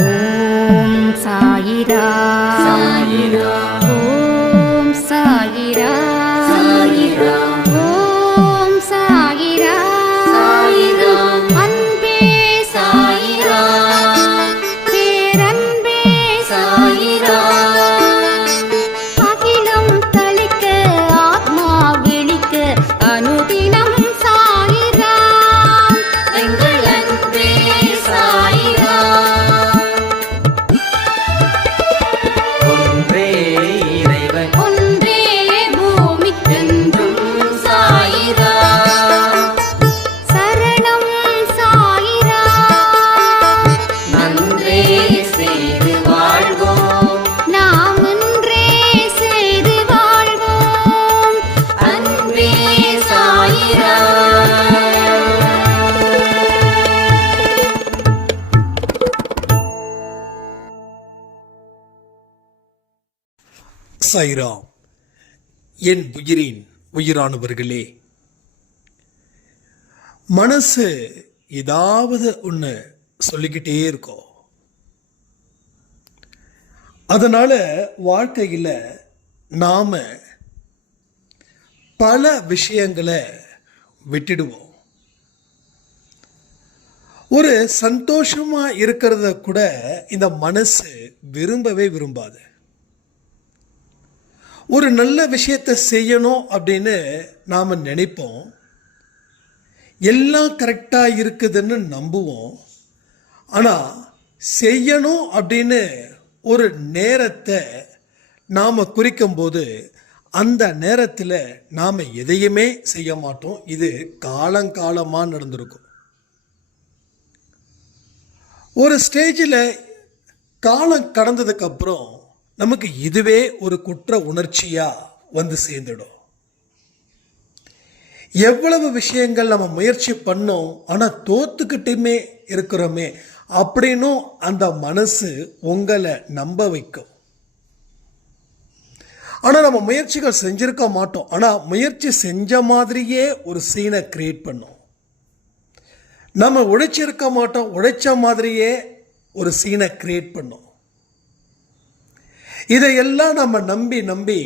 ஓம் சாயிரா சாயிரா ஓம் சாயிரா சாயிரா ஓம் சாயிரா சாயிரா அன்பே சாயிரா பேரன்பே சாயிரா அகிலம் தளிக்க ஆத்மா விழிக்க அனுதினம் சாயிரா எங்கள் அன்பே சாயிரா ஒன்றே இறைவன் ஒன்றே பூமிக்கென்றும் சாயிரா சரணம் சாயிரா நன்றே செய்து வாழ்வோம் நாம் ஒன்றே செய்து வாழ்வோம் அன்பே சாயிரா சாய்ராம். என் உயிரின் உயிரானவர்களே, மனசு ஏதாவது ஒன்று சொல்லிக்கிட்டே இருக்கும். அதனால வாழ்க்கையில் நாம பல விஷயங்களை விட்டுடுவோம். ஒரு சந்தோஷமா இருக்கிறத கூட இந்த மனசு விரும்பவே விரும்பாது. ஒரு நல்ல விஷயத்தை செய்யணும் அப்படின்னு நாம் நினைப்போம். எல்லாம் கரெக்டாக இருக்குதுன்னு நம்புவோம். ஆனால் செய்யணும் அப்படின்னு ஒரு நேரத்தை நாம் குறிக்கும்போது அந்த நேரத்தில் நாம் எதையுமே செய்ய மாட்டோம். இது காலங்காலமாக நடந்திருக்கும். ஒரு ஸ்டேஜில் காலம் கடந்ததுக்கப்புறம் நமக்கு இதுவே ஒரு குற்ற உணர்ச்சியாக வந்து சேர்ந்துடும். எவ்வளவு விஷயங்கள் நம்ம முயற்சி பண்ணோம், ஆனால் தோத்துக்கிட்டுமே இருக்கிறோமே அப்படின்னும் அந்த மனசு உங்களை நம்ப வைக்கும். ஆனால் நம்ம முயற்சிகள் செஞ்சிருக்க மாட்டோம். ஆனால் முயற்சி செஞ்ச மாதிரியே ஒரு சீனை கிரியேட் பண்ணோம். நம்ம உழைச்சிருக்க மாட்டோம், உழைச்ச மாதிரியே ஒரு சீனை கிரியேட் பண்ணோம். இதையெல்லாம் நம்ம நம்பி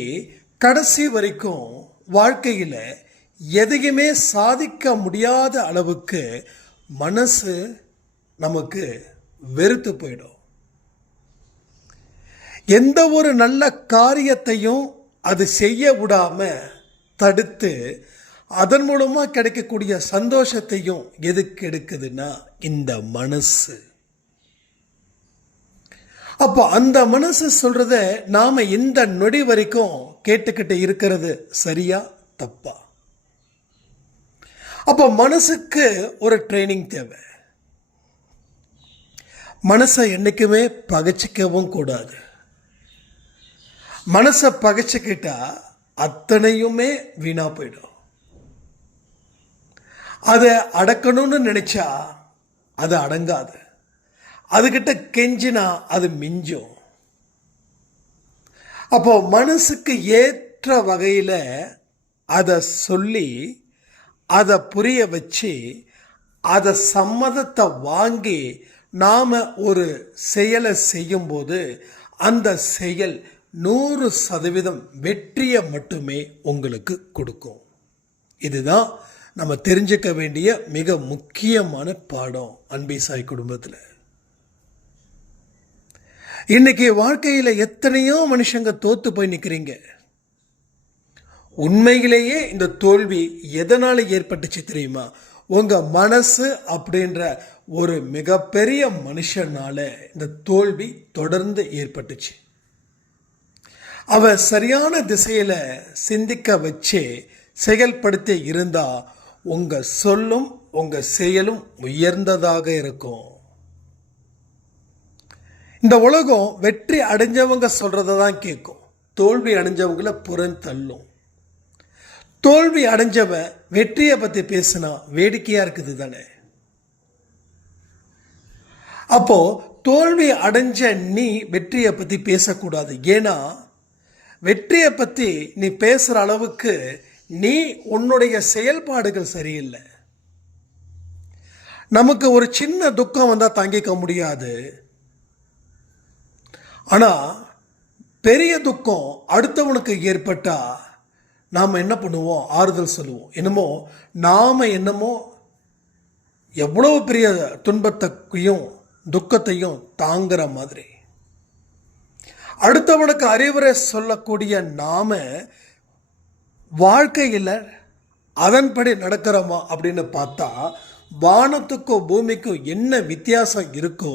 கடைசி வரைக்கும் வாழ்க்கையில் எதையுமே சாதிக்க முடியாத அளவுக்கு மனசு நமக்கு வெறுத்து போயிடும். எந்த ஒரு நல்ல காரியத்தையும் அது செய்ய விடாம தடுத்து அதன் மூலமாக கிடைக்கக்கூடிய சந்தோஷத்தையும் எதுக்கு எடுக்குதுன்னா இந்த மனசு. அப்போ அந்த மனசு சொல்றத நாம இந்த நொடி வரைக்கும் கேட்டுக்கிட்டு இருக்கிறது சரியா தப்பா? அப்போ மனசுக்கு ஒரு ட்ரைனிங் தேவை. மனசை என்னைக்குமே பகைச்சிக்கவும் கூடாது. மனசை பகைச்சிக்கிட்டா அத்தனையுமே வீணா போயிடும். அதை அடக்கணும்னு நினைச்சா அது அடங்காது. அதுகிட்ட கெஞ்சினா அது மிஞ்சும். அப்போ மனசுக்கு ஏற்ற வகையில் அதை சொல்லி அதை புரிய வச்சு அதை சம்மதத்தை வாங்கி நாம் ஒரு செயலை செய்யும்போது அந்த செயல் 100% வெற்றியை மட்டுமே உங்களுக்கு கொடுக்கும். இதுதான் நம்ம தெரிஞ்சுக்க வேண்டிய மிக முக்கியமான பாடம் அன்பே சாய் குடும்பத்தில். இன்னைக்கு வாழ்க்கையில் எத்தனையோ மனுஷங்க தோத்து போய் நிற்கிறீங்க. உண்மையிலேயே இந்த தோல்வி எதனால ஏற்பட்டுச்சு தெரியுமா? உங்க மனசு அப்படின்ற ஒரு மிகப்பெரிய மனுஷனால இந்த தோல்வி தொடர்ந்து ஏற்பட்டுச்சு. அவ சரியான திசையில சிந்திக்க வச்சு செயல்படுத்தி இருந்தா உங்க சொல்லும் உங்க செயலும் உயர்ந்ததாக இருக்கும். இந்த உலகம் வெற்றி அடைஞ்சவங்க சொல்றதை தான் கேட்கும், தோல்வி அடைஞ்சவங்கள புறந்தள்ளும். தோல்வி அடைஞ்சவன் வெற்றியை பற்றி பேசினா வேடிக்கையா இருக்குது தானே. அப்போ தோல்வி அடைஞ்ச நீ வெற்றியை பற்றி பேசக்கூடாது. ஏன்னா வெற்றியை பற்றி நீ பேசுகிற அளவுக்கு நீ உன்னுடைய செயல்பாடுகள் சரியில்லை. நமக்கு ஒரு சின்ன துக்கம் வந்தால் தாங்கிக்க முடியாது. ஆனால் பெரிய துக்கம் அடுத்தவனுக்கு ஏற்பட்டா நாம் என்ன பண்ணுவோம்? ஆறுதல் சொல்லுவோம். என்னமோ எவ்வளோ பெரிய துன்பத்தையும் துக்கத்தையும் தாங்குற மாதிரி. அடுத்தவனுக்கு அறிவுரை சொல்லக்கூடிய நாம வாழ்க்கையில் அதன்படி நடக்கிறோமா அப்படின்னு பார்த்தா வானத்துக்கும் பூமிக்கும் என்ன வித்தியாசம் இருக்கோ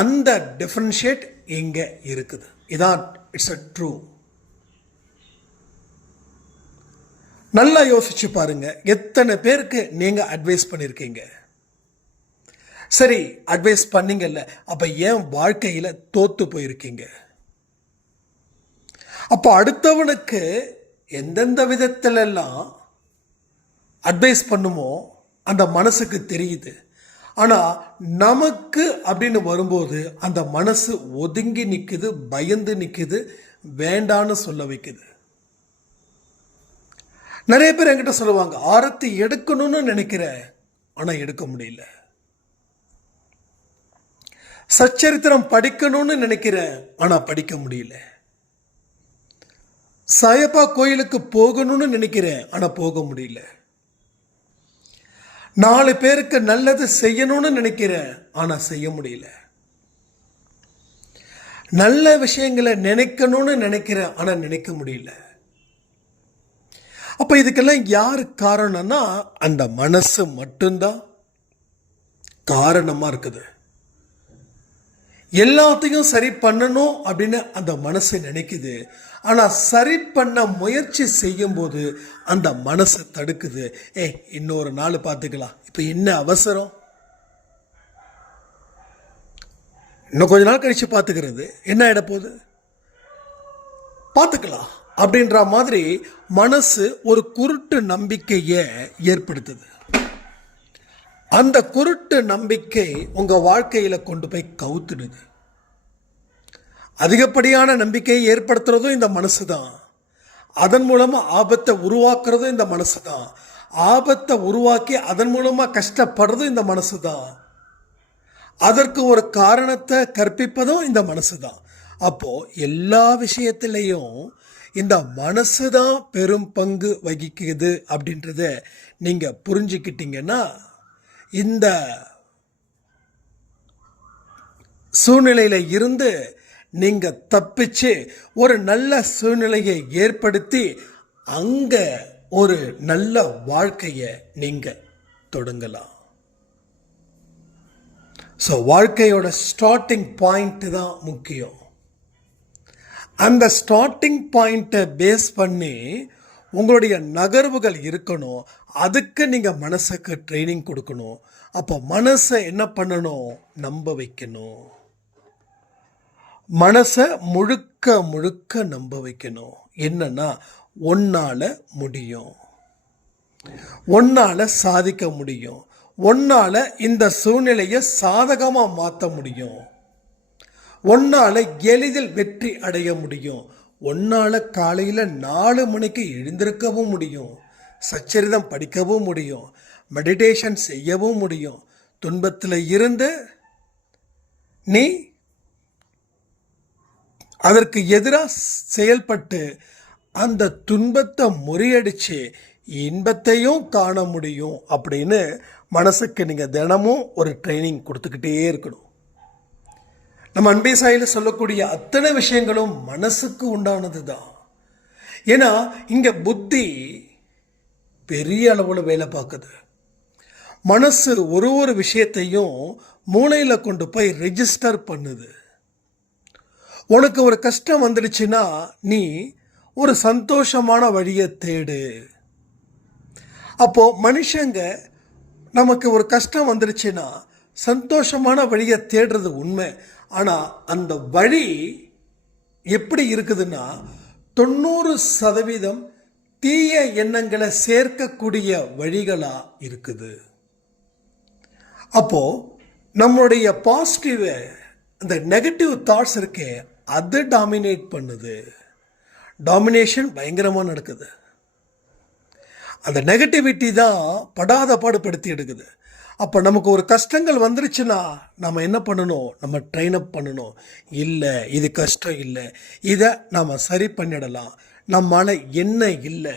அந்த டிஃபரன்ஷியேட் இங்கே இருக்குது. இதான் இட்ஸ் அ ட்ரூ. நல்லா யோசிச்சு பாருங்க, எத்தனை பேருக்கு நீங்க அட்வைஸ் பண்ணியிருக்கீங்க? சரி, அட்வைஸ் பண்ணீங்கல்ல, அப்ப ஏன் வாழ்க்கையில தோத்து போயிருக்கீங்க? அப்போ அடுத்தவனுக்கு எந்தெந்த விதத்திலெல்லாம் அட்வைஸ் பண்ணுமோ அந்த மனசுக்கு தெரியுது. ஆனால் நமக்கு அப்படின்னு வரும்போது அந்த மனசு ஒதுங்கி நிற்குது, பயந்து நிற்குது, வேண்டான்னு சொல்ல வைக்குது. நிறைய பேர் என்கிட்ட சொல்லுவாங்க, ஆரத்தி எடுக்கணும்னு நினைக்கிறேன் ஆனால் எடுக்க முடியல. சச்சரித்திரம் படிக்கணும்னு நினைக்கிறேன் ஆனால் படிக்க முடியல. சாயப்பா கோயிலுக்கு போகணும்னு நினைக்கிறேன் ஆனால் போக முடியல. 4 பேருக்கு நல்லது செய்யணும்னு நினைக்கிறேன் ஆனால் செய்ய முடியல. நல்ல விஷயங்களை நினைக்கணும்னு நினைக்கிறேன் ஆனால் நினைக்க முடியல. அப்ப இதுக்கெல்லாம் யாரு காரணம்னா அந்த மனசு மட்டும்தான் காரணமா இருக்குது. எல்லாத்தையும் சரி பண்ணணும் அப்படின்னு அந்த மனசு நினைக்குது. ஆனா சரி பண்ண முயற்சி செய்யும் போது அந்த மனசு தடுக்குது. இன்னொரு நாள் பார்த்துக்கலாம், இப்ப என்ன அவசரம், இன்னும் கொஞ்ச நாள் கழிச்சு பார்த்துக்கிறது, என்ன ஆயிட போகுது, பார்த்துக்கலாம் அப்படின்ற மாதிரி மனசு ஒரு குருட்டு நம்பிக்கையை ஏற்படுத்துது. அந்த குருட்டு நம்பிக்கை உங்க வாழ்க்கையில கொண்டு போய் கவுத்துடுது. அதிகப்படியான நம்பிக்கையை ஏற்படுத்துறதும் இந்த மனசு தான். அதன் மூலமா ஆபத்தை உருவாக்குறதும் இந்த மனசு தான். ஆபத்தை உருவாக்கி அதன் மூலமா கஷ்டப்படுறதும் இந்த மனசு தான். அதற்கு ஒரு காரணத்தை கற்பிப்பதும் இந்த மனசு தான். அப்போ எல்லா விஷயத்திலையும் இந்த மனசு தான் பெரும் பங்கு வகிக்குது அப்படின்றத நீங்க புரிஞ்சுக்கிட்டீங்கன்னா இந்த சூழ்நிலையில இருந்து நீங்க தப்பிச்சு ஒரு நல்ல சூழ்நிலையை ஏற்படுத்தி அங்க ஒரு நல்ல வாழ்க்கையை நீங்க தொடங்கலாம். ஸோ வாழ்க்கையோட ஸ்டார்டிங் பாயிண்ட் தான் முக்கியம். அந்த ஸ்டார்டிங் பாயிண்ட்டை பேஸ் பண்ணி உங்களுடைய நகர்வுகள் இருக்கணும். அதுக்கு நீங்கள் மனசுக்கு ட்ரைனிங் கொடுக்கணும். அப்போ மனசை என்ன பண்ணணும்? நம்ப வைக்கணும். மனசை முழுக்க முழுக்க நம்ப வைக்கணும். என்னன்னா உன்னால முடியும், உன்னால சாதிக்க முடியும், உன்னால இந்த சூழ்நிலையை சாதகமா மாற்ற முடியும், உன்னால எளிதில் வெற்றி அடைய முடியும், உன்னால காலையில் 4 மணிக்கு எழுந்திருக்கவும் முடியும், சச்சரிதம் படிக்கவும் முடியும், மெடிடேஷன் செய்யவும் முடியும். துன்பத்தில் இருந்து நீ அதற்கு எதிராக செயல்பட்டு அந்த துன்பத்தை முறியடிச்சு இன்பத்தையும் காண முடியும் அப்படின்னு மனசுக்கு நீங்கள் தினமும் ஒரு ட்ரைனிங் கொடுத்துக்கிட்டே இருக்கணும். நம்ம அன்பே சாயில சொல்லக்கூடிய அத்தனை விஷயங்களும் மனசுக்கு உண்டானது தான். ஏன்னா இங்கே புத்தி பெரிய அளவில் வேலை பார்க்குது. மனசு ஒரு விஷயத்தையும் மூளையில் கொண்டு போய் ரெஜிஸ்டர் பண்ணுது. உனக்கு ஒரு கஷ்டம் வந்துடுச்சுன்னா நீ ஒரு சந்தோஷமான வழியை தேடு. அப்போ மனுஷங்க நமக்கு ஒரு கஷ்டம் வந்துடுச்சுன்னா சந்தோஷமான வழியை தேடுறது உண்மை. ஆனால் அந்த வழி எப்படி இருக்குதுன்னா 90% தீய எண்ணங்களை சேர்க்கக்கூடிய வழிகளாக இருக்குது. அப்போ நம்மளுடைய பாசிட்டிவ் அந்த நெகட்டிவ் தாட்ஸ் இருக்கே அது டாமினேட் பண்ணுது. டாமினேஷன் பயங்கரமாக நடக்குது. அந்த நெகட்டிவிட்டி தான் படாத பாடுபடுத்தி எடுக்குது. அப்போ நமக்கு ஒரு கஷ்டங்கள் வந்துருச்சுன்னா நம்ம என்ன பண்ணணும்? நம்ம ட்ரெயின் அப் பண்ணணும். இல்லை, இது கஷ்டம் இல்லை, இதை நம்ம சரி பண்ணிடலாம். நம்மால் என்ன இல்லை,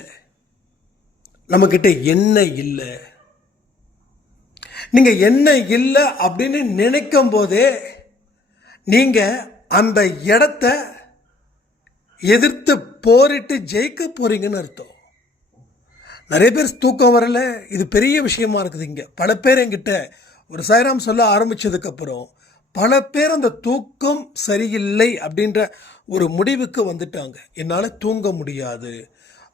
நம்மக்கிட்ட என்ன இல்லை. நீங்கள் என்ன இல்லை அப்படின்னு நினைக்கும் போதே நீங்கள் அந்த இடத்த எதிர்த்து போரிட்டு ஜெயிக்க போறீங்கன்னு அர்த்தம். நிறைய பேர் தூக்கம் வரல, இது பெரிய விஷயமா இருக்குது. இங்கே பல பேர் என்கிட்ட ஒரு சாய்ராம் சொல்ல ஆரம்பித்ததுக்கப்புறம் பல பேர் அந்த தூக்கம் சரியில்லை அப்படின்ற ஒரு முடிவுக்கு வந்துட்டாங்க. என்னால் தூங்க முடியாது,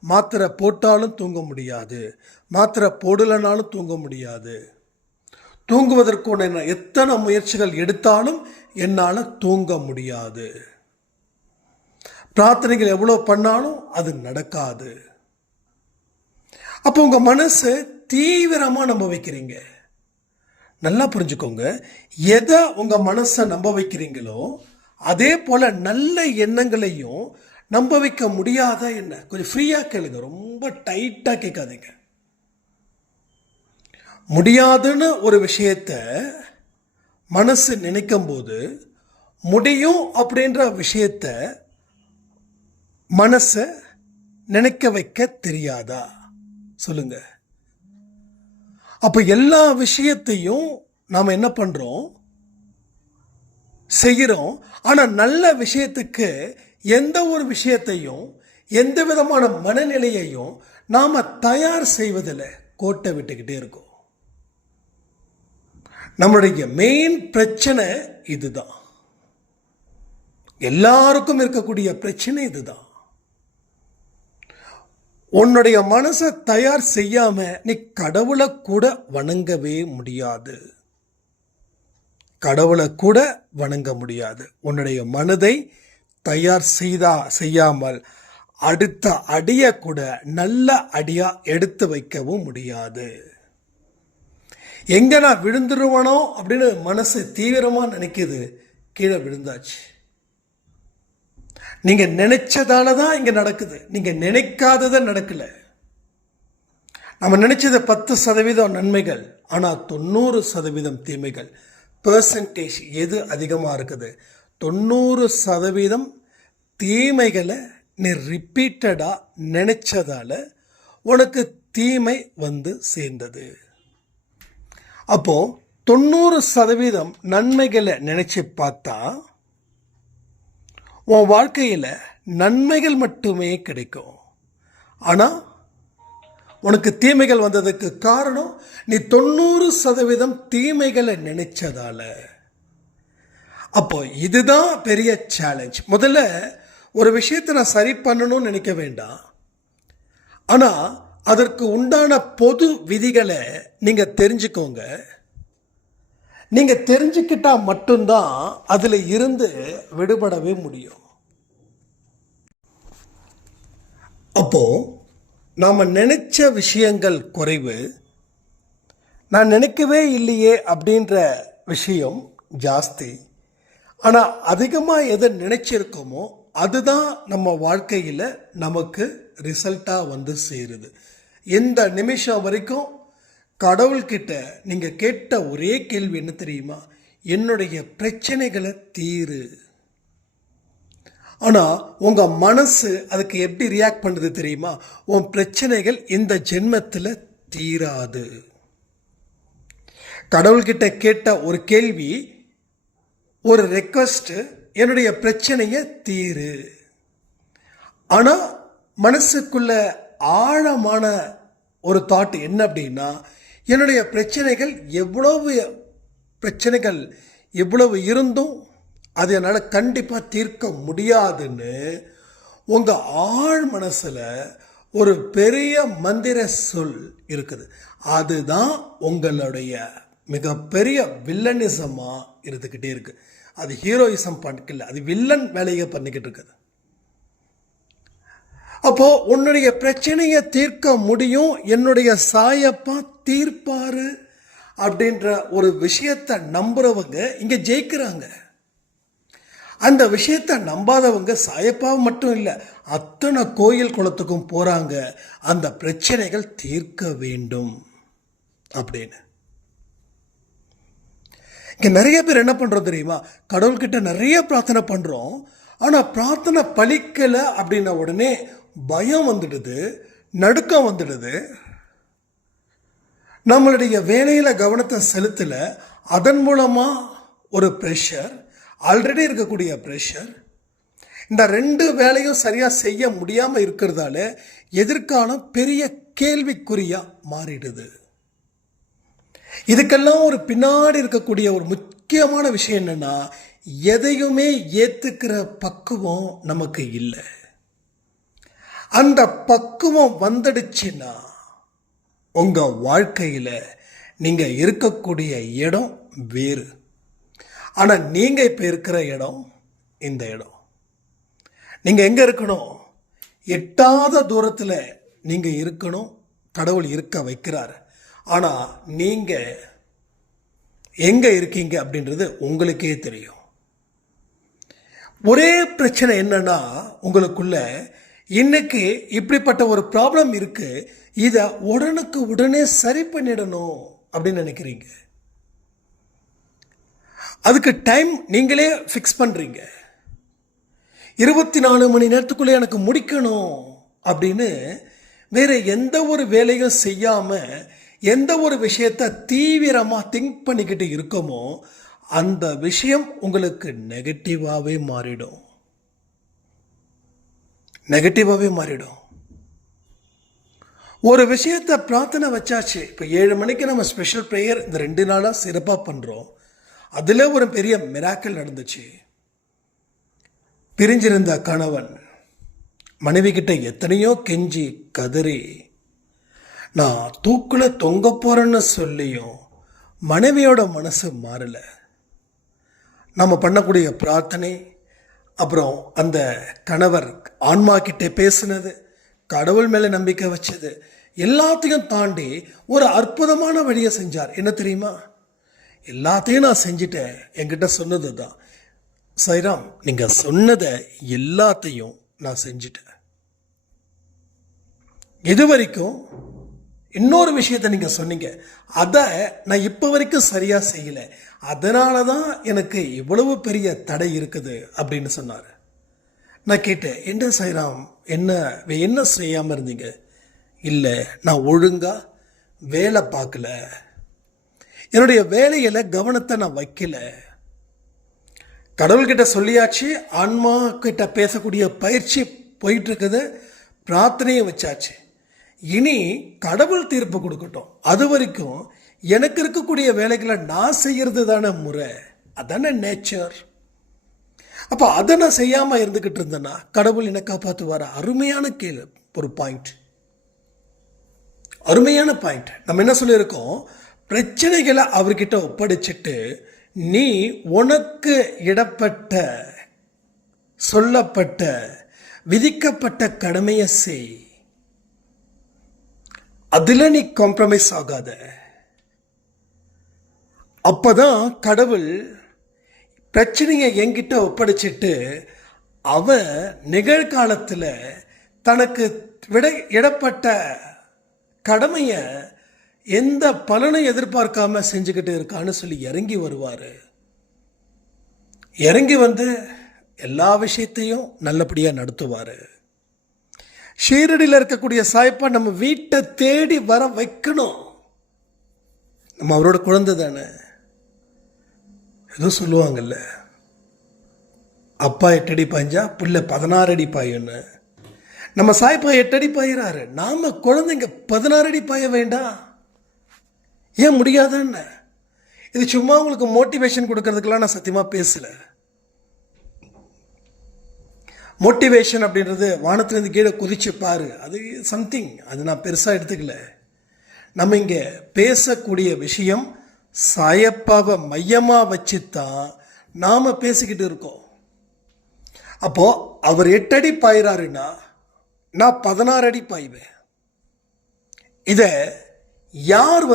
மாத்திரை போட்டாலும் தூங்க முடியாது, மாத்திரை போடலைனாலும் தூங்க முடியாது, தூங்குவதற்குள்ள எத்தனை முயற்சிகள் எடுத்தாலும் என்னால் தூங்க முடியாது, பிரார்த்தனைகள் எவ்வளோ பண்ணாலும் அது நடக்காது. அப்போ உங்கள் மனசு தீவிரமாக நம்ப வைக்கிறீங்க. நல்லா புரிஞ்சுக்கோங்க, எதை உங்கள் மனசை நம்ப வைக்கிறீங்களோ அதே போல் நல்ல எண்ணங்களையும் நம்ப வைக்க முடியாத என்ன. கொஞ்சம் ஃப்ரீயாக கேளுங்க, ரொம்ப டைட்டாக கேட்காதீங்க. முடியாதுன்னு ஒரு விஷயத்த மனசு நினைக்கும் போது முடியும் அப்படின்ற விஷயத்த மனசை நினைக்க வைக்க தெரியாதா? சொல்லுங்க. அப்போ எல்லா விஷயத்தையும் நாம் என்ன பண்ணுறோம்? செய்கிறோம். ஆனால் நல்ல விஷயத்துக்கு எந்த ஒரு விஷயத்தையும் எந்த விதமான மனநிலையையும் நாம் தயார் செய்வதில் கோட்டை விட்டுக்கிட்டே இருக்கோம். நம்மளுடைய மெயின் பிரச்சனை இதுதான். எல்லாருக்கும் இருக்கக்கூடிய பிரச்சனை இதுதான். உன்னுடைய மனசை தயார் செய்யாம நீ கடவுளை கூட வணங்கவே முடியாது. கடவுளை கூட வணங்க முடியாது. உன்னுடைய மனதை தயார் செய்யாமல் அடுத்த அடியை கூட நல்ல அடியா எடுத்து வைக்கவும் முடியாது. எங்க நான் விழுந்துருவனோ அப்படின்னு மனசு தீவிரமா நினைக்குது, கீழே விழுந்தாச்சு. நீங்க நினைச்சதால தான் இங்க நடக்குது, நீங்க நினைக்காதத நடக்கல. நம்ம நினைச்சது 10% நன்மைகள், ஆனா 90% தீமைகள். பெர்சன்டேஜ் எது அதிகமா இருக்குது? 90% தீமைகளை நீ ரிப்பீட்டடா நினைச்சதால உனக்கு தீமை வந்து சேர்ந்தது. அப்போ 90% நன்மைகளை நினைச்சு பார்த்தா உன் வாழ்க்கையில் நன்மைகள் மட்டுமே கிடைக்கும். ஆனால் உனக்கு தீமைகள் வந்ததுக்கு காரணம் நீ 90% தீமைகளை நினைச்சதால. அப்போ இதுதான் பெரிய சேலஞ்ச். முதல்ல ஒரு விஷயத்தை நான் சரி பண்ணணும்னு நினைக்க வேண்டாம். ஆனால் அதற்கு உண்டான பொது விதிகளை நீங்கள் தெரிஞ்சுக்கோங்க. நீங்கள் தெரிஞ்சுக்கிட்டா மட்டும்தான் அதில் இருந்து விடுபடவே முடியும். அப்போ நாம் நினைச்ச விஷயங்கள் குறைவு, நான் நினைக்கவே இல்லையே அப்படின்ற விஷயம் ஜாஸ்தி. ஆனால் அதிகமாக எதை நினைச்சிருக்கோமோ அதுதான் நம்ம வாழ்க்கையில் நமக்கு ரிசல்ட்டாக வந்து சேருது. இந்த நிமிஷம் வரைக்கும் கடவுள்கிட்ட நீங்கள் கேட்ட ஒரே கேள்வி என்ன தெரியுமா? என்னுடைய பிரச்சனைகளை தீரு. ஆனால் உங்கள் மனசு அதுக்கு எப்படி ரியாக்ட் பண்ணுது தெரியுமா? உன் பிரச்சனைகள் இந்த ஜென்மத்தில் தீராது. கடவுள்கிட்ட கேட்ட ஒரு கேள்வி, ஒரு ரெக்வஸ்ட், என்னுடைய பிரச்சனையை தீரு. ஆனால் மனசுக்குள்ள ஆழமான ஒரு தாட் என்ன அப்படின்னா, என்னுடைய பிரச்சனைகள் எவ்வளவு இருந்தும் அது என்னால் கண்டிப்பாக தீர்க்க முடியாதுன்னு உங்கள் ஆழ் மனசில் ஒரு பெரிய மந்திர சொல் இருக்குது. அதுதான் உங்களுடைய மிகப்பெரிய வில்லனிசமாக இருந்துக்கிட்டே இருக்கு. அது ஹீரோயிசம் பண்ணிக்கல, அது வில்லன் வேலையை பண்ணிக்கிட்டு இருக்குது. அப்போ உன்னுடைய பிரச்சனையை தீர்க்க முடியும், என்னுடைய சாயப்பா தீர்ப்பாரு அப்படின்ற ஒரு விஷயத்தை நம்புறவங்க இங்க ஜெயிக்கிறாங்க. அந்த விஷயத்தை நம்பாதவங்க சாயப்பா மட்டும் இல்லை, அத்தனை கோயில் குளத்துக்கும் போறாங்க அந்த பிரச்சனைகள் தீர்க்க வேண்டும் அப்படின்னு. இங்கே நிறைய பேர் என்ன பண்ணுறோம் தெரியுமா? கடவுள்கிட்ட நிறைய பிரார்த்தனை பண்ணுறோம், ஆனால் பிரார்த்தனை பலிக்கலை அப்படின்ன உடனே பயம் வந்துடுது, நடுக்கம் வந்துடுது, நம்மளுடைய வேலையில் கவனத்தை செலுத்தலை, அதன் மூலமாக ஒரு ப்ரெஷர், ஆல்ரெடி இருக்கக்கூடிய ப்ரெஷர், இந்த 2 வேலையும் சரியாக செய்ய முடியாமல் இருக்கிறதால எதிர்காலம் பெரிய கேள்விக்குறியாக மாறிடுது. இதுக்கெல்லாம் ஒரு பின்னாடி இருக்கக்கூடிய ஒரு முக்கியமான விஷயம் என்னென்னா, எதையுமே ஏற்றுக்கிற பக்குவம் நமக்கு இல்லை. அந்த பக்குவம் வந்துடுச்சுன்னா உங்கள் வாழ்க்கையில் நீங்கள் இருக்கக்கூடிய இடம் வேறு. ஆனால் நீங்கள் இப்போ இருக்கிற இடம் இந்த இடம். நீங்கள் எங்கே இருக்கணும்? எட்டாத தூரத்தில் நீங்கள் இருக்கணும். கடவுள் இருக்க வைக்கிறார். ஆனால் நீங்கள் எங்கே இருக்கீங்க அப்படின்றது உங்களுக்கே தெரியும். ஒரே பிரச்சனை என்னன்னா, உங்களுக்குள்ள இன்னைக்கு இப்படிப்பட்ட ஒரு ப்ராப்ளம் இருக்கு, இதை உடனுக்கு உடனே சரி பண்ணிடணும் அப்படின்னு நினைக்கிறீங்க. அதுக்கு டைம் நீங்களே ஃபிக்ஸ் பண்ணுறீங்க. 24 மணி நேரத்துக்குள்ளே எனக்கு முடிக்கணும் அப்படின்னு வேறு எந்த ஒரு வேலையும் செய்யாமல் எந்த ஒரு விஷயத்தை தீவிரமாக திங்க் பண்ணிக்கிட்டு இருக்கோமோ அந்த விஷயம் உங்களுக்கு நெகட்டிவாகவே மாறிடும். ஒரு விஷயத்தை பிரார்த்தனை வச்சாச்சு. இப்போ 7 மணிக்கு நம்ம ஸ்பெஷல் ப்ரேயர் இந்த 2 நாளாக சிறப்பாக பண்ணுறோம். அதில் ஒரு பெரிய மிராக்கிள் நடந்துச்சு. பிரிஞ்சிருந்த கணவன் மனைவி கிட்ட எத்தனையோ கெஞ்சி கதறி நான் தூக்கில் தொங்க போகிறேன்னு சொல்லியும் மனைவியோட மனசு மாறலை. நம்ம பண்ணக்கூடிய பிரார்த்தனை, அப்புறம் அந்த கணவர் ஆன்மா கிட்டே பேசுனது, கடவுள் மேலே நம்பிக்கை வச்சது, எல்லாத்தையும் தாண்டி ஒரு அற்புதமான வழியை செஞ்சார். என்ன தெரியுமா? எல்லாத்தையும் நான் செஞ்சிட்டேன், என்கிட்ட சொன்னது தான், சைராம் நீங்கள் சொன்னதை எல்லாத்தையும் நான் செஞ்சிட்டேன். இது வரைக்கும் இன்னொரு விஷயத்தை நீங்கள் சொன்னீங்க, அதை நான் இப்போ வரைக்கும் சரியாக செய்யலை, அதனால தான் எனக்கு இவ்வளவு பெரிய தடை இருக்குது அப்படின்னு சொன்னார். நான் கேட்டேன், என்ன சைராம், என்ன செய்யாமல் இருந்தீங்க? இல்லை, நான் ஒழுங்காக வேலை பார்க்கல, என்னுடைய வேலையில் கவனத்தை நான் வைக்கல. கடவுள்கிட்ட சொல்லியாச்சு, ஆன்மா கிட்ட பேசக்கூடிய பயிற்சி போயிட்டு இருக்குது, பிரார்த்தனையும் வச்சாச்சு. இனி கடவுள் தீர்ப்பு கொடுக்கட்டும். அது வரைக்கும் எனக்கு இருக்கக்கூடிய வேலைகளை நான் செய்யறது தானே முறை, அதானே நேச்சர். அப்போ அதை நான் செய்யாமல் இருந்துக்கிட்டு இருந்தேன்னா கடவுள் என்னை காப்பாற்றுவார். அருமையான ஒரு பாயிண்ட், அருமையான பாயிண்ட். நம்ம என்ன சொல்லியிருக்கோம்? பிரச்சனைகளை அவர்கிட்ட ஒப்படைச்சிட்டு நீ உனக்கு இடப்பட்ட சொல்லப்பட்ட விதிக்கப்பட்ட கடமையை செய், அதில் நீ காம்ப்ரமைஸ் ஆகாத. அப்பதான் கடவுள் பிரச்சனையை என்கிட்ட ஒப்படைச்சிட்டு அவன் நிகழ்காலத்தில் தனக்கு இடப்பட்ட கடமையை எந்த பலனும் எதிர்பார்க்காம செஞ்சுக்கிட்டு இருக்கான்னு சொல்லி இறங்கி வருவார். இறங்கி வந்து எல்லா விஷயத்தையும் நல்லபடியாக நடத்துவார். ஷீரடியில் இருக்கக்கூடிய சாய்ப்பா நம்ம வீட்டை தேடி வர வைக்கணும். நம்ம அவரோட குழந்தை தானே. ஏதோ சொல்லுவாங்கல்ல, அப்பா 8 அடி பாய்ஞ்சா பிள்ளை 16 அடி பாயுன்னு. நம்ம சாய்ப்பா 8 அடி பாயிறாரு, நாம குழந்தைங்க 16 அடி பாய வேண்டாம்? ஏன் முடியாதான்னு? இது சும்மா உங்களுக்கு மோட்டிவேஷன் கொடுக்கறதுக்கெல்லாம் நான் சத்தியமாக பேசலை. மோட்டிவேஷன் அப்படின்றது வானத்திலேருந்து கீழே குதிச்சு பாரு, அது சம்திங், அது நான் பெருசாக எடுத்துக்கல. நம்ம இங்கே பேசக்கூடிய விஷயம் சாயப்பாவை மையமாக வச்சு தான் நாம் பேசிக்கிட்டு இருக்கோம். அப்போது அவர் 8 அடி பாயிறாருன்னா நான் 16 அடி பாய்வேன். இதை யார்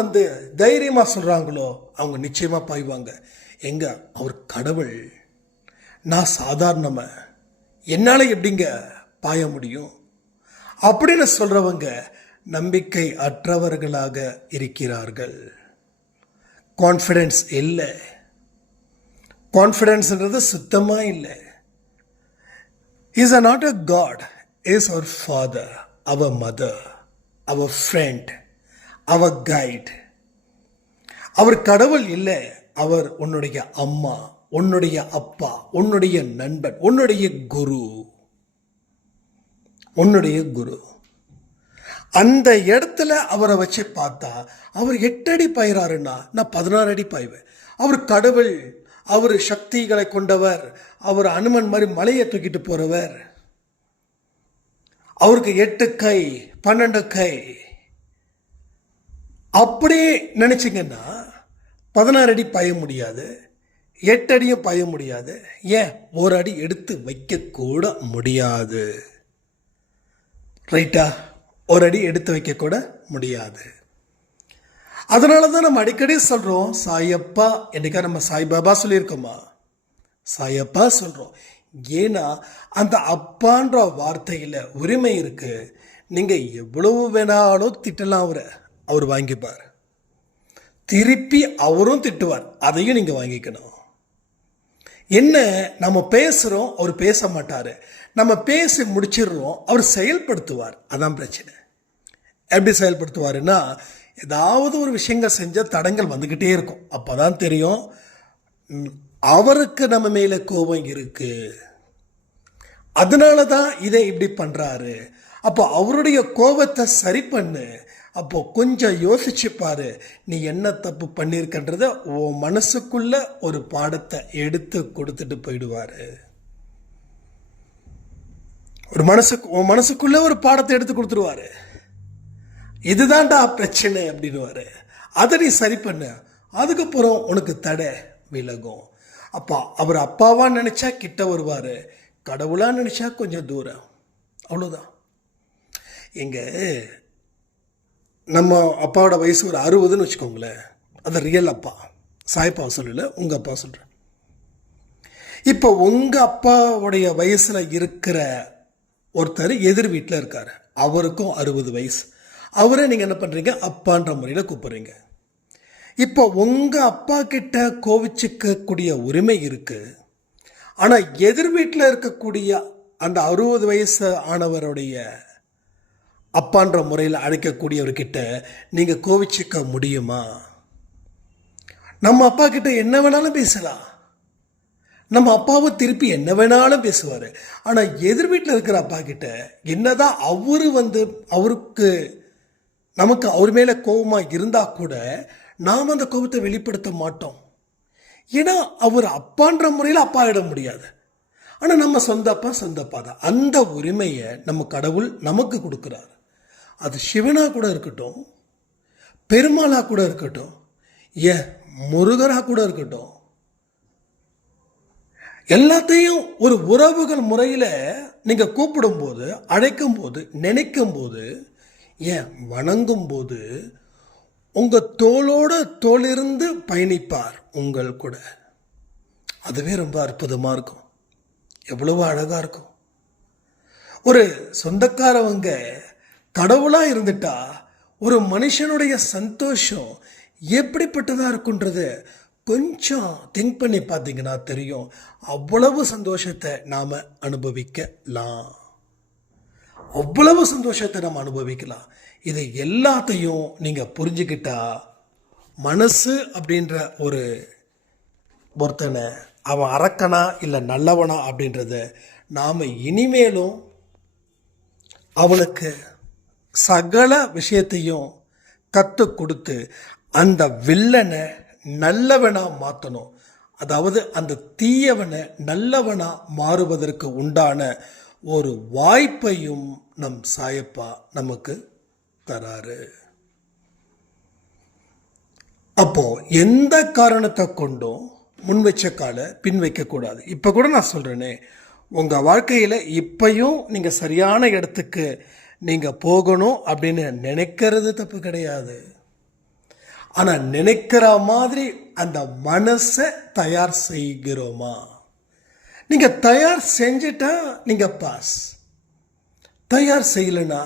தைரியமாக சொல்கிறாங்களோ அவங்க நிச்சயமாக பாய்வாங்க. எங்க அவர் கடவுள், நான் சாதாரணமாக, என்னால் எப்படிங்க பாய முடியும் அப்படின்னு சொல்கிறவங்க நம்பிக்கை அற்றவர்களாக இருக்கிறார்கள். கான்ஃபிடென்ஸ் இல்லை. கான்ஃபிடென்ஸ்ன்றது சுத்தமாக இல்லை. Is not a god, is our father, our mother, our friend, our guide. அவர் கடவுள் இல்லை, அவர் உன்னுடைய அம்மா, உன்னுடைய அப்பா, உன்னுடைய நண்பன், உன்னுடைய குரு. உன்னுடைய குரு. அந்த இடத்துல அவரை வச்சு பார்த்தா அவர் 8 அடி பாயிறாருன்னா நான் 16 அடி பாய்வேன். அவர் கடவுள், அவர் சக்திகளை கொண்டவர், அவர் அனுமன் மாதிரி மலையை தூக்கிட்டு போறவர். அவருக்கு 8 கை 12 கை. அப்படியே நினைச்சிங்கன்னா 16 அடி பாய முடியாது, 8 அடியும் பாய முடியாது, ஏன் 1 அடி எடுத்து வைக்க கூட முடியாது. ரைட்டா? 1 அடி எடுத்து வைக்க கூட முடியாது. அதனால தான் நம்ம அடிக்கடி சொல்கிறோம் சாயப்பா. என்னைக்கா நம்ம சாய்பாபா சொல்லியிருக்கோமா? சாயப்பா சொல்கிறோம். ஏன்னா அந்த அப்பான்ற வார்த்தையில் உரிமை இருக்கு. நீங்கள் எவ்வளவு வேணாலும் திட்டலாம், அவர் வாங்கிப்பார். திருப்பி அவரும் திட்டுவார், அதையும் நீங்கள் வாங்கிக்கணும். என்ன நம்ம பேசுகிறோம், அவர் பேச மாட்டார். நம்ம பேசி முடிச்சிடுறோம், அவர் செயல்படுத்துவார். அதான் பிரச்சனை. எப்படி செயல்படுத்துவாருன்னா, ஏதாவது ஒரு விஷயங்கள் செஞ்ச தடங்கள் வந்துக்கிட்டே இருக்கும். அப்போ தான் தெரியும் அவருக்கு நம்ம மேலே கோபம் இருக்கு, அதனால தான் இதை இப்படி பண்ணுறாரு. அப்போ அவருடைய கோபத்தை சரி பண்ணு. அப்போ கொஞ்சம் யோசிச்சு பாரு, நீ என்ன தப்பு பண்ணியிருக்கன்றத உன் மனசுக்குள்ள ஒரு பாடத்தை எடுத்து கொடுத்துட்டு போயிடுவாரு. உன் மனசுக்குள்ள ஒரு பாடத்தை எடுத்து கொடுத்துருவாரு. இதுதான்டா பிரச்சனை அப்படின்னுவாரு. அதை நீ சரி பண்ணு, அதுக்கப்புறம் உனக்கு தடை விலகும். அப்பா அவர் அப்பாவா நினைச்சா கிட்ட வருவாரு, கடவுளா நினைச்சா கொஞ்சம் தூரம். அவ்வளோதான். எங்க நம்ம அப்பாவோட வயசு ஒரு 60ன்னு வச்சுக்கோங்களேன். அது ரியல் அப்பா, சாய்ப்பாவை சொல்லல, உங்கள் அப்பா சொல்கிறேன். இப்போ உங்கள் அப்பாவுடைய வயசில் இருக்கிற ஒருத்தர் எதிர் வீட்டில் இருக்கார். அவருக்கும் 60 வயசு. அவரை நீங்கள் என்ன பண்ணுறீங்க, அப்பான்ற முறையில் கூப்பிட்றீங்க. இப்போ உங்கள் அப்பா கிட்ட கோவிச்சுக்கக்கூடிய உரிமை இருக்குது. ஆனால் எதிர் வீட்டில் இருக்கக்கூடிய அந்த 60 வயசு ஆனவருடைய அப்பான்ற முறையில் அழைக்கக்கூடியவர்கிட்ட நீங்கள் கோவிச்சிக்க முடியுமா? நம்ம அப்பா கிட்ட என்ன வேணாலும் பேசலாம், நம்ம அப்பாவை திருப்பி என்ன வேணாலும் பேசுவார். ஆனால் எதிர் வீட்டில் இருக்கிற அப்பா கிட்ட என்னதான் அவருக்கு நமக்கு அவர் மேலே கோபமாக இருந்தால் கூட நாம் அந்த கோபத்தை வெளிப்படுத்த மாட்டோம். ஏன்னா அவர் அப்பான்ற முறையில் அப்பா இட முடியாது. ஆனால் நம்ம சொந்த அப்பா தான். அந்த உரிமையை நம்ம கடவுள் நமக்கு கொடுக்குறாரு. அது சிவனாக கூட இருக்கட்டும், பெருமாளாக கூட இருக்கட்டும், ஏன் முருகராக கூட இருக்கட்டும், எல்லாத்தையும் ஒரு உறவுகள் முறையில் நீங்கள் கூப்பிடும்போது, அழைக்கும்போது, நினைக்கும்போது, ஏன் வணங்கும்போது உங்கள் தோளோடு தோளிருந்து பயணிப்பார் உங்கள் கூட. அதுவே ரொம்ப அற்புதமாக இருக்கும், எவ்வளவு அழகாக இருக்கும். ஒரு சொந்தக்காரவங்க கடவுளாக இருந்துட்டா ஒரு மனுஷனுடைய சந்தோஷம் எப்படிப்பட்டதாக இருக்குன்றது கொஞ்சம் திங்க் பண்ணி பார்த்தீங்கன்னா தெரியும். அவ்வளவு சந்தோஷத்தை நாம் அனுபவிக்கலாம், அவ்வளவு சந்தோஷத்தை நாம் அனுபவிக்கலாம். இது எல்லாத்தையும் நீங்கள் புரிஞ்சுக்கிட்டா, மனசு அப்படின்ற ஒருத்தனை அவன் அரக்கனா இல்லை நல்லவனா அப்படின்றத நாம் இனிமேலும் அவனுக்கு சகல விஷயத்தையும் கற்றுக் கொடுத்து அந்த வில்லனை நல்லவனா மாற்றணும். அதாவது அந்த தீயவனை நல்லவனா மாறுவதற்கு உண்டான ஒரு வாய்ப்பையும் நம் சாயப்பா நமக்கு தராரு. அப்போ எந்த காரணத்தை கொண்டும் முன் வச்ச காலை பின் வைக்கக்கூடாது. இப்போ கூட நான் சொல்கிறேனே, உங்கள் வாழ்க்கையில் இப்பையும் நீங்கள் சரியான இடத்துக்கு நீங்கள் போகணும் அப்படின்னு நினைக்கிறது தப்பு கிடையாது. ஆனால் நினைக்கிற மாதிரி அந்த மனசை தயார் செய்கிறோமா? நீங்கள் தயார் செஞ்சிட்டா நீங்கள் பாஸ். தயார் செய்யலைன்னா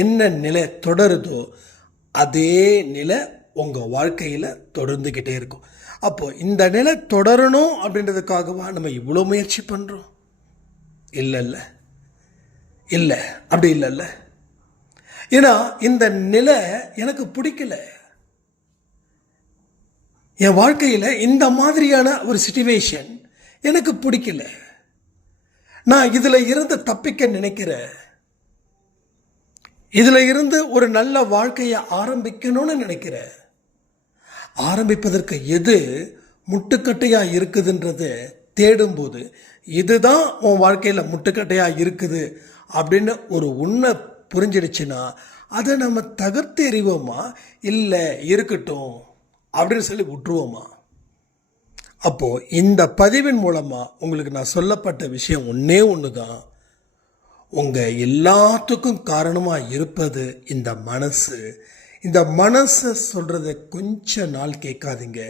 என்ன நிலை தொடருதோ அதே நிலை உங்கள் வாழ்க்கையில் தொடர்ந்துக்கிட்டே இருக்கும். அப்போது இந்த நிலை தொடரணும் அப்படின்றதுக்காகவா நம்ம இவ்வளோ முயற்சி பண்ணுறோம்? இல்லை அப்படி இல்லைல்ல. ஏன்னா இந்த நிலை எனக்கு பிடிக்கல. என் வாழ்க்கையில் இந்த மாதிரியான ஒரு சிச்சுவேஷன் எனக்கு பிடிக்கல. நான் இதில் இருந்து தப்பிக்க நினைக்கிறேன். இதில் இருந்து ஒரு நல்ல வாழ்க்கையை ஆரம்பிக்கணும்னு நினைக்கிறேன். ஆரம்பிப்பதற்கு எது முட்டுக்கட்டையாக இருக்குதுன்றது தேடும்போது இதுதான் உன் வாழ்க்கையில் முட்டுக்கட்டையாக இருக்குது அப்படின்னு ஒரு உண்மை புரிஞ்சிடுச்சுன்னா அதை நம்ம தகர்த்து எறிவோமா, இல்லை இருக்கட்டும் அப்படின்னு சொல்லி விட்டுருவோமா? அப்போது இந்த பதிவின் மூலமாக உங்களுக்கு நான் சொல்லப்பட்ட விஷயம் ஒன்று தான். உங்கள் எல்லாத்துக்கும் காரணமாக இருப்பது இந்த மனசு. இந்த மனசை சொல்கிறத கொஞ்ச நாள் கேட்காதீங்க.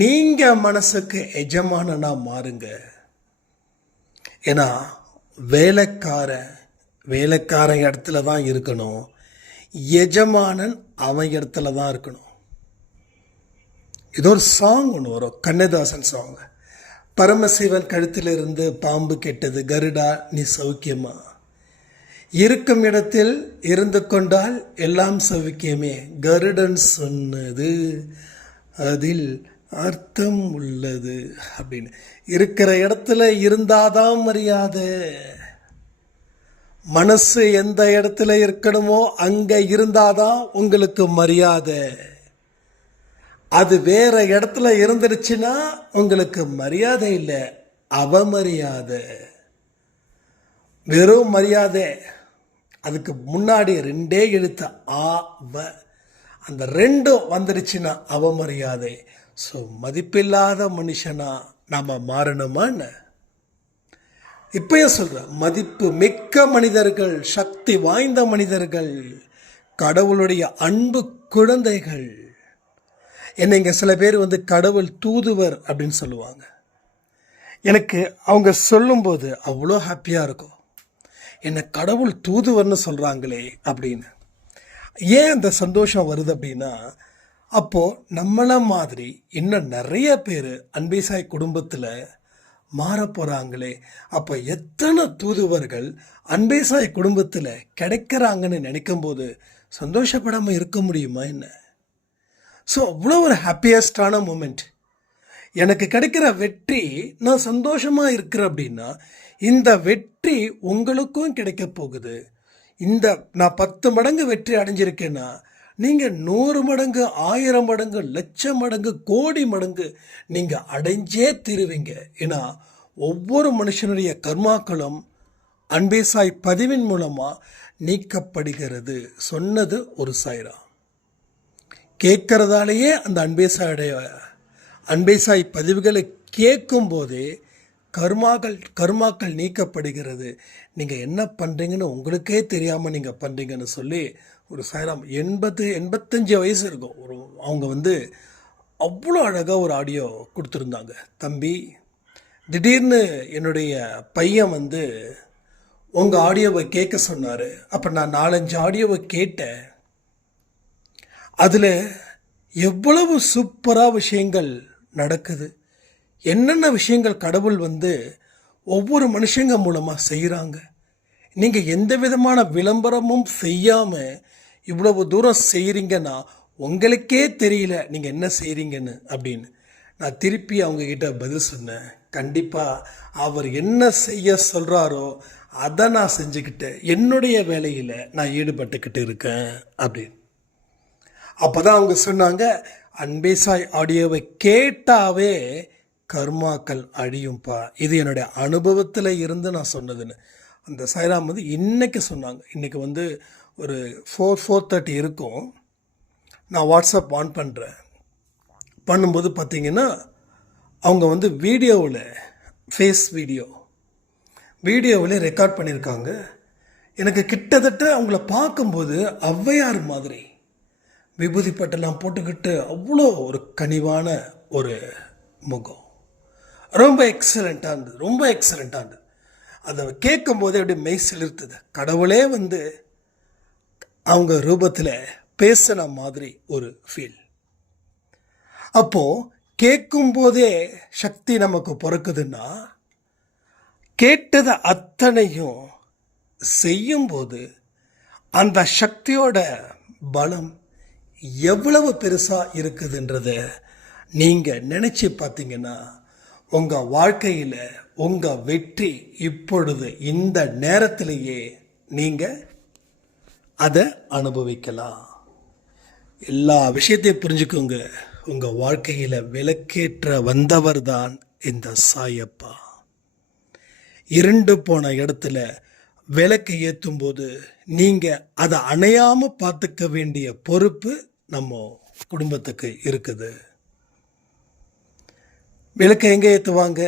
நீங்கள் மனசுக்கு எஜமானனா மாறுங்க. ஏன்னா வேலைக்காரன் இடத்துல தான் இருக்கணும், எஜமானன் அவன் இடத்துல தான் இருக்கணும். இது ஒரு சாங் ஒன்று வரும், கண்ணதாசன் சாங். பரமசிவன் கழுத்திலிருந்து பாம்பு கெட்டது, கருடா நீ சௌக்கியமா, இருக்கும் இடத்தில் இருந்து கொண்டால் எல்லாம் சௌக்கியமே, கருடன் சொன்னது அதில் அர்த்தம் உள்ளது அப்படின்னு. இருக்கிற இடத்துல இருந்தாதான் மரியாதை. மனசு எந்த இடத்துல இருக்கணுமோ அங்கே இருந்தாதான் உங்களுக்கு மரியாதை. அது வேற இடத்துல இருந்துருச்சுன்னா உங்களுக்கு மரியாதை இல்லை, அவமரியாதை. வெறும் மரியாதை, அதுக்கு முன்னாடி 2 எழுத்து அந்த 2 வந்துடுச்சுன்னா அவமரியாதை. ஸோ மதிப்பில்லாத மனுஷனா நாம் மாறணுமான்னு இப்பயும் சொல்கிறேன். மதிப்பு மிக்க மனிதர்கள், சக்தி வாய்ந்த மனிதர்கள், கடவுளுடைய அன்பு குழந்தைகள். என்னை இங்கே சில பேர் கடவுள் தூதுவர் அப்படின்னு சொல்லுவாங்க. எனக்கு அவங்க சொல்லும்போது அவ்வளோ ஹாப்பியாக இருக்கும். என்னை கடவுள் தூதுவர்னு சொல்கிறாங்களே அப்படின்னு. ஏன் அந்த சந்தோஷம் வருது அப்படின்னா, அப்போது நம்மளை மாதிரி இன்னும் நிறைய பேர் அன்பேசாய் குடும்பத்தில் மாற போகிறாங்களே. அப்போ எத்தனை தூதுவர்கள் அன்பேசாய் குடும்பத்தில் கிடைக்கிறாங்கன்னு நினைக்கும்போது சந்தோஷப்படாமல் இருக்க முடியுமா என்ன? ஸோ அவ்வளோ ஒரு ஹாப்பியஸ்டான மூமெண்ட். எனக்கு கிடைக்கிற வெற்றி, நான் சந்தோஷமாக இருக்கிறேன் அப்படின்னா இந்த வெற்றி உங்களுக்கும் கிடைக்க போகுது. நான் 10 மடங்கு வெற்றி அடைஞ்சிருக்கேன்னா நீங்கள் 100 மடங்கு, 1000 மடங்கு, லட்சம் மடங்கு, கோடி மடங்கு நீங்கள் அடைஞ்சே தீருவீங்க. ஏன்னா ஒவ்வொரு மனுஷனுடைய கர்மாக்களும் அன்பேசாய் பதிவின் மூலமாக நீக்கப்படுகிறது. சொன்னது ஒரு சாய்ரா. கேட்கறதாலேயே அந்த அன்பேசாய் பதிவுகளை கேட்கும் போதே கர்மாக்கள் நீக்கப்படுகிறது. நீங்கள் என்ன பண்ணுறீங்கன்னு உங்களுக்கே தெரியாமல் நீங்கள் பண்ணுறீங்கன்னு சொல்லி ஒரு சாய்ராம் 85 வயசு இருக்கும். அவங்க அவ்வளோ அழகாக ஒரு ஆடியோ கொடுத்துருந்தாங்க. தம்பி, திடீர்னு என்னுடைய பையன் உங்கள் ஆடியோவை கேட்க சொன்னார். அப்போ நான் 4-5 ஆடியோவை கேட்டேன். அதில் எவ்வளவு சூப்பராக விஷயங்கள் நடக்குது, என்னென்ன விஷயங்கள் கடவுள் ஒவ்வொரு மனுஷங்க மூலமாக செய்கிறாங்க. நீங்கள் எந்த விதமான விளம்பரமும் செய்யாமல் இவ்வளவு தூரம் செய்கிறீங்கன்னா உங்களுக்கே தெரியல நீங்கள் என்ன செய்கிறீங்கன்னு அப்படின்னு. நான் திருப்பி அவங்கக்கிட்ட பதில் சொன்னேன். கண்டிப்பாக அவர் என்ன செய்ய சொல்கிறாரோ அதை நான் செஞ்சுக்கிட்டேன், என்னுடைய வேலையில் நான் ஈடுபட்டுக்கிட்டு இருக்கேன் அப்படின்னு. அப்போ தான் அவங்க சொன்னாங்க, அன்பேசாய் ஆடியோவை கேட்டாவே கர்மாக்கள் அழியும்பா. இது என்னுடைய அனுபவத்தில் இருந்து நான் சொன்னதுன்னு. அந்த சாய்ராம் இன்னைக்கு சொன்னாங்க. இன்றைக்கி ஒரு 4:30 இருக்கும். நான் வாட்ஸ்அப் ஆன் பண்ணுறேன். பண்ணும்போது பார்த்திங்கன்னா அவங்க வீடியோவில் வீடியோவில் ரெக்கார்ட் பண்ணியிருக்காங்க. எனக்கு கிட்டத்தட்ட அவங்கள பார்க்கும்போது ஔவையார் மாதிரி விபூதி பட்டெல்லாம் போட்டுக்கிட்டு அவ்வளோ ஒரு கனிவான ஒரு முகம். ரொம்ப எக்ஸலண்ட்டாக இருந்தது. அதை கேட்கும் போதே அப்படியே மெய் சிலிர்த்தது. கடவுளே அவங்க ரூபத்தில் பேசின மாதிரி ஒரு ஃபீல். அப்போ கேட்கும் போதே சக்தி நமக்கு பிறக்குதுன்னா கேட்டதை அத்தனையும் செய்யும்போது அந்த சக்தியோட பலம் எவ்வளவு பெருசாக இருக்குதுன்றத நீங்கள் நினச்சி பார்த்தீங்கன்னா உங்கள் வாழ்க்கையில் உங்கள் வெற்றி இப்பொழுது இந்த நேரத்திலேயே நீங்கள் அதை அனுபவிக்கலாம். எல்லா விஷயத்தையும் புரிஞ்சுக்கோங்க. உங்கள் வாழ்க்கையில் விளக்கேற்ற வந்தவர் தான் இந்த சாயப்பா. இருண்டு போன இடத்துல விளக்கு ஏற்றும் போது நீங்கள் அதை அணையாமல் பார்த்துக்க வேண்டிய பொறுப்பு நம்ம குடும்பத்துக்கு இருக்குது. விளக்கை எங்கே ஏற்றுவாங்க?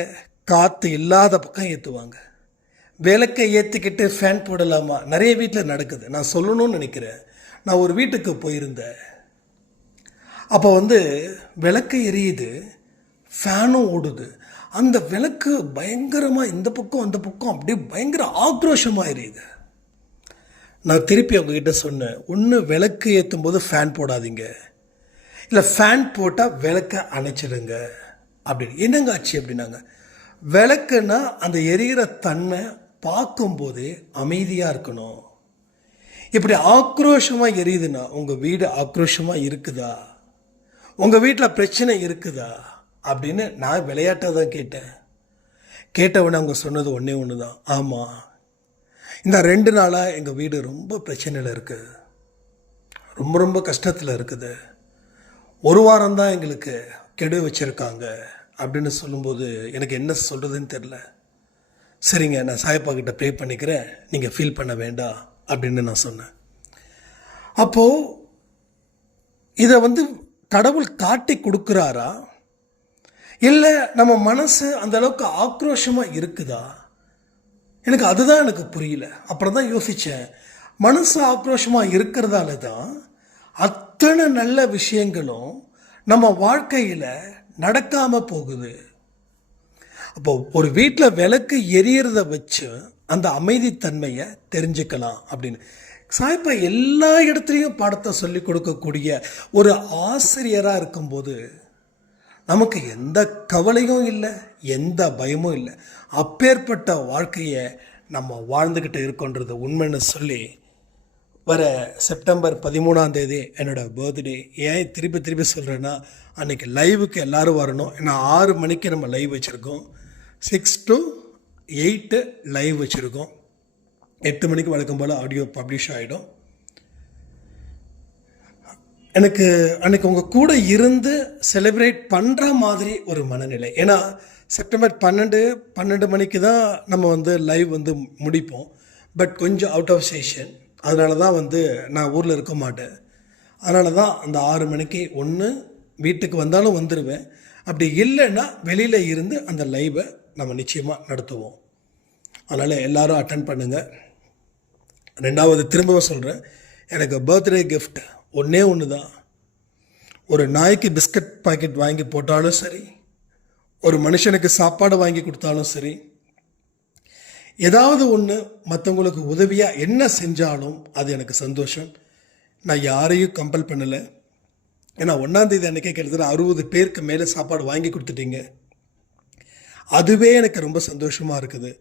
காற்று இல்லாத பக்கம் ஏற்றுவாங்க. விளக்கை ஏற்றிக்கிட்டு ஃபேன் போடலாமா? நிறைய வீட்டில் நடக்குது. நான் சொல்லணும்னு நினைக்கிறேன். நான் ஒரு வீட்டுக்கு போயிருந்தேன். அப்போ விளக்கு எரியுது, ஃபேனும் ஓடுது. அந்த விளக்கு பயங்கரமாக இந்த பக்கம் அந்த பக்கம் அப்படியே பயங்கர ஆக்ரோஷமாக எரியுது. நான் திருப்பி அவங்கக்கிட்ட சொன்னேன், ஒன்று விளக்கு ஏற்றும் போது ஃபேன் போடாதீங்க, இல்லை ஃபேன் போட்டால் விளக்கை அணைச்சிடுங்க அப்படின்னு. என்னங்க ஆச்சு அப்படின்னாங்க. விளக்குன்னா அந்த எரிகிற தன்மை பார்க்கும்போதே அமைதியாக இருக்கணும். இப்படி ஆக்ரோஷமாக எரியுதுன்னா உங்கள் வீடு ஆக்ரோஷமாக இருக்குதா? உங்கள் வீட்டில் பிரச்சனை இருக்குதா அப்படின்னு நான் விளையாட்டாக தான் கேட்டேன். கேட்டவுடனே அவங்க சொன்னது ஒன்றே ஒன்று தான், ஆமாம், இந்த 2 நாளாக எங்கள் வீடு ரொம்ப பிரச்சனையில் இருக்குது, ரொம்ப ரொம்ப கஷ்டத்தில் இருக்குது, 1 வாரம்தான் எங்களுக்கு கெடு வச்சுருக்காங்க அப்படின்னு சொல்லும்போது எனக்கு என்ன சொல்கிறதுன்னு தெரில. சரிங்க, நான் சாயப்பா கிட்ட ப்ரே பண்ணிக்கிறேன், நீங்கள் ஃபீல் பண்ண வேண்டாம் அப்படின்னு நான் சொன்னேன். அப்போது இதை கடவுள் காட்டி கொடுக்குறாரா, இல்லை நம்ம மனசு அந்த அளவுக்கு ஆக்ரோஷமாக இருக்குதா? எனக்கு அதுதான் எனக்கு புரியல. அப்புறம் தான் யோசித்தேன், மனசு ஆக்ரோஷமாக இருக்கிறதால தான் அத்தனை நல்ல விஷயங்களும் நம்ம வாழ்க்கையில் நடக்காமல் போகுது. அப்போ ஒரு வீட்டில் விளக்கு எரியறத வச்சு அந்த அமைதித்தன்மையை தெரிஞ்சுக்கலாம் அப்படின்னு சாயப்பா எல்லா இடத்துலையும் பாடத்தை சொல்லி கொடுக்கக்கூடிய ஒரு ஆசிரியராக இருக்கும்போது நமக்கு எந்த கவலையும் இல்லை, எந்த பயமும் இல்லை. அப்பேற்பட்ட வாழ்க்கையை நம்ம வாழ்ந்துக்கிட்டு இருக்கோன்றது உண்மைன்னு சொல்லி, வர செப்டம்பர் 13 என்னோடய பர்த்டே. ஏன் திருப்பி திருப்பி சொல்கிறேன்னா, அன்றைக்கி லைவுக்கு எல்லோரும் வரணும். ஏன்னா 6 மணிக்கு நம்ம லைவ் வச்சுருக்கோம், 6 to 8 லைவ் வச்சுருக்கோம். 8 மணிக்கு வழக்கம் போல் ஆடியோ பப்ளிஷ் ஆகிடும். எனக்கு அன்றைக்கி உங்கள் கூட இருந்து செலிப்ரேட் பண்ணுற மாதிரி ஒரு மனநிலை. ஏன்னா செப்டம்பர் 12 மணிக்கு தான் நம்ம லைவ் முடிப்போம். பட் கொஞ்சம் அவுட் ஆஃப் ஸ்டேஷன், அதனால தான் நான் ஊரில் இருக்க மாட்டேன். அதனால தான் அந்த 6 மணிக்கு ஒன்று வீட்டுக்கு வந்தாலும் வந்துடுவேன், அப்படி இல்லைன்னா வெளியில் இருந்து அந்த லைவை நம்ம நிச்சயமாக நடத்துவோம். அதனால் எல்லோரும் அட்டன் பண்ணுங்கள். 2வது திரும்பவும் சொல்கிறேன், எனக்கு பர்த்டே கிஃப்ட் ஒன்று தான். ஒரு நாய்க்கு பிஸ்கட் பாக்கெட் வாங்கி போட்டாலும் சரி, ஒரு மனுஷனுக்கு சாப்பாடு வாங்கி கொடுத்தாலும் சரி, ஏதாவது ஒன்று மற்றவங்களுக்கு உதவியாக என்ன செஞ்சாலும் அது எனக்கு சந்தோஷம். நான் யாரையும் கம்பல் பண்ணலை. ஏன்னா 1ஆம் தேதி அன்றைக்கே கிட்டத்தட்ட 60 பேருக்கு மேலே சாப்பாடு வாங்கி கொடுத்துட்டீங்க. அதுவே எனக்கு ரொம்ப சந்தோஷமாக இருக்குது.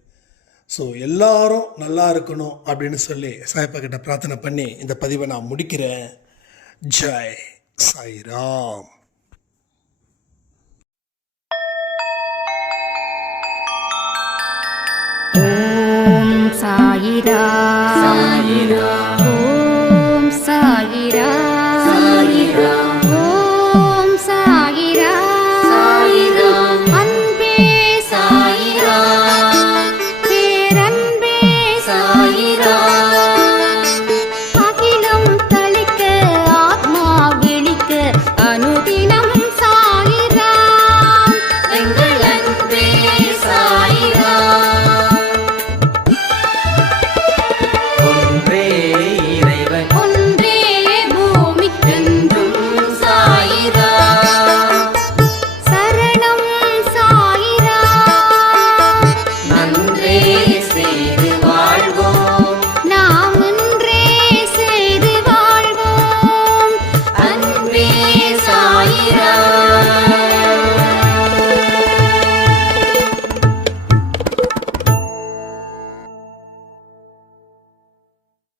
ஸோ எல்லாரும் நல்லா இருக்கணும் அப்படின்னு சொல்லி சாயப்பா கிட்ட பிரார்த்தனை பண்ணி இந்த பதிவை நான் முடிக்கிறேன். ஜெய் சாய்ராம். ஓம் சாயிரா சாயிரா.